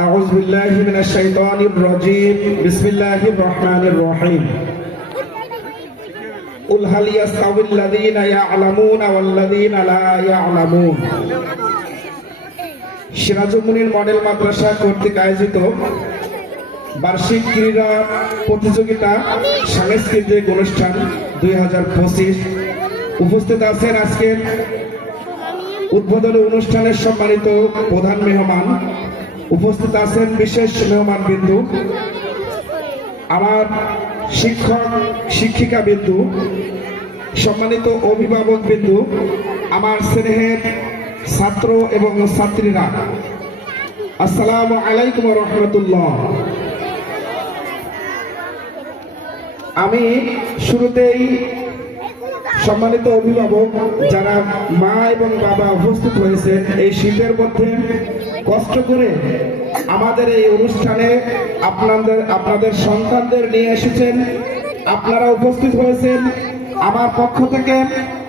أعوذ بالله من الشيطان الرجيم بسم الله الرحمن الرحيم قل هل يستوي الذين يعلمون والذين لا يعلمون সিরাজুল মুনির model মাদ্রাসা কর্তৃক আয়োজিত বার্ষিক ক্রীড়া প্রতিযোগিতা সাংস্কৃতিক অনুষ্ঠান 2025 উপস্থিত আছেন আজকের উদ্বোধনী অনুষ্ঠানের সম্মানিত প্রধান মেহমান, উপস্থিত আছেন বিশেষ মেহমান বিন্দু, আমার শিক্ষক শিক্ষিকা বিন্দু, সম্মানিত অভিভাবক বিন্দু, আমার স্নেহের ছাত্র এবং ছাত্রীরা, আসসালামু আলাইকুম ওয়া রাহমাতুল্লাহ। আমি শুরুতেই সম্মানিত অভিভাবক যারা মা এবং বাবা উপস্থিত হয়েছেন, এই শীতের মধ্যে কষ্ট করে আমাদের এই অনুষ্ঠানে আপনাদের সন্তানদের নিয়ে এসেছেন, আপনারা উপস্থিত হয়েছেন, আমার পক্ষ থেকে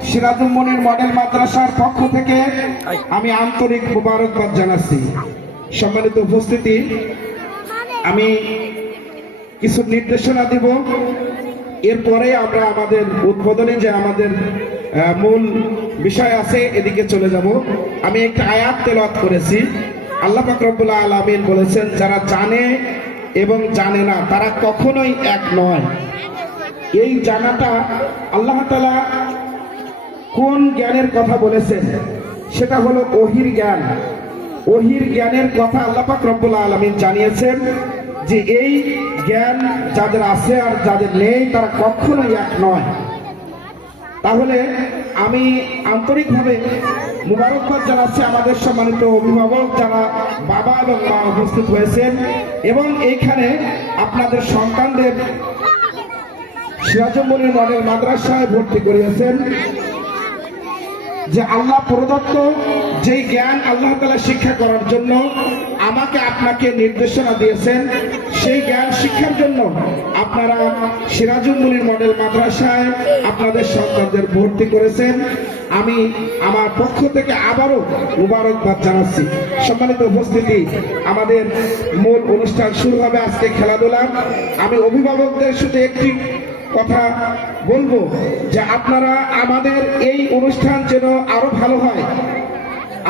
সিরাজুল মুনির মডেল মাদ্রাসার পক্ষ থেকে আমি আন্তরিক মোবারকবাদ জানাচ্ছি। সম্মানিত উপস্থিতি, আমি কিছু নির্দেশনা দিব, এরপরে আমরা আমাদের উদ্বোধনে যে আমাদের মূল বিষয় আছে এদিকে চলে যাব। আমি একটা আয়াত তেলাওয়াত করেছি। আল্লাহ পাক রব্বুল আলামিন বলেছেন, যারা জানে এবং জানে না তারা কখনোই এক নয়। এই জানাটা আল্লাহ তাআলা কোন জ্ঞানের কথা বলেছেন? সেটা হলো ওহির জ্ঞান। ওহির জ্ঞানের কথা আল্লাহ পাক রব্বুল আলামিন জানিয়েছেন যে এই জ্ঞান যাদের আছে আর যাদের নেই তারা কখনোই এক নয়। তাহলে আমি আন্তরিকভাবে মুবারকবাদ জানাচ্ছি আমাদের সম্মানিত অভিভাবক যারা বাবা এবং মা উপস্থিত হয়েছেন এবং এইখানে আপনাদের সন্তানদের সিরাজুল মুনির মডেল মাদ্রাসায় ভর্তি করিয়েছেন। যে আল্লাহ প্রদত্ত যেই জ্ঞান আল্লাহ তাআলা শিক্ষা করার জন্য আমাকে আপনাকে নির্দেশনা দিয়েছেন, সেই জ্ঞান শিক্ষার জন্য আপনারা সিরাজুল মুনির মডেল মাদ্রাসায় আপনাদের সন্তানদের ভর্তি করেছেন। আমি আমার পক্ষ থেকে আবারও মুবারকবাদ জানাচ্ছি। সম্মানিত উপস্থিতি, আমাদের মূল অনুষ্ঠান শুরু হবে আজকে খেলাধুলা। আমি অভিভাবকদের শুধু একটি কথা বলবো যে আপনারা আমাদের এই অনুষ্ঠান যেন আরো ভালো হয়,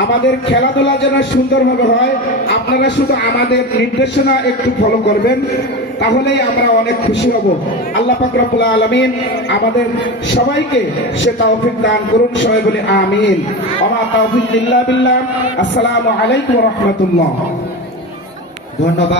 আমাদের খেলাধুলা যেন সুন্দরভাবে হয়, আপনারা শুধু আমাদের নির্দেশনা একটু ফলো করবেন, তাহলেই আমরা অনেক খুশি হব। আল্লাহ পাক রব্বুল আলামিন আমাদের সবাইকে সে তৌফিক দান করুন। সবাই বলি আমিন। ওয়া মা তাওফিক ইল্লা বিল্লাহ। আসসালামু আলাইকুম ওয়া রাহমাতুল্লাহ। ধন্যবাদ।